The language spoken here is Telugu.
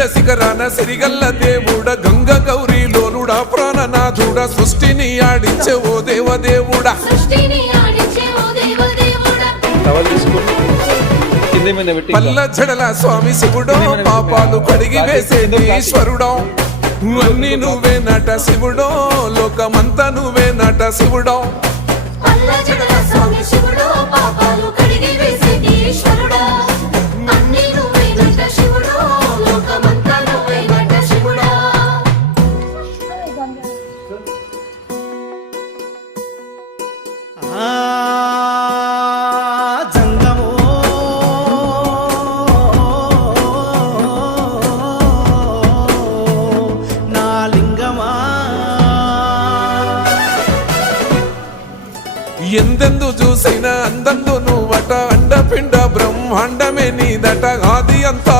శ్రీశైల శిఖరాన సిరిగల్ల దేవుడ గంగ గౌరీ లోలుడా ప్రాణనాథుడ సృష్టిని ఆడించే ఓ దేవదేవుడా పల్ల జడల స్వామి శివుడో పాపాలు కడిగి వేసే ఈశ్వరుడో అన్ని నువ్వే నట శివుడో లోకమంతా నువ్వే నట శివుడో ఎందెందు చూసిన అందందు నువ్వట అండపిండ బ్రహ్మాండమే నీదట ఆది అంతా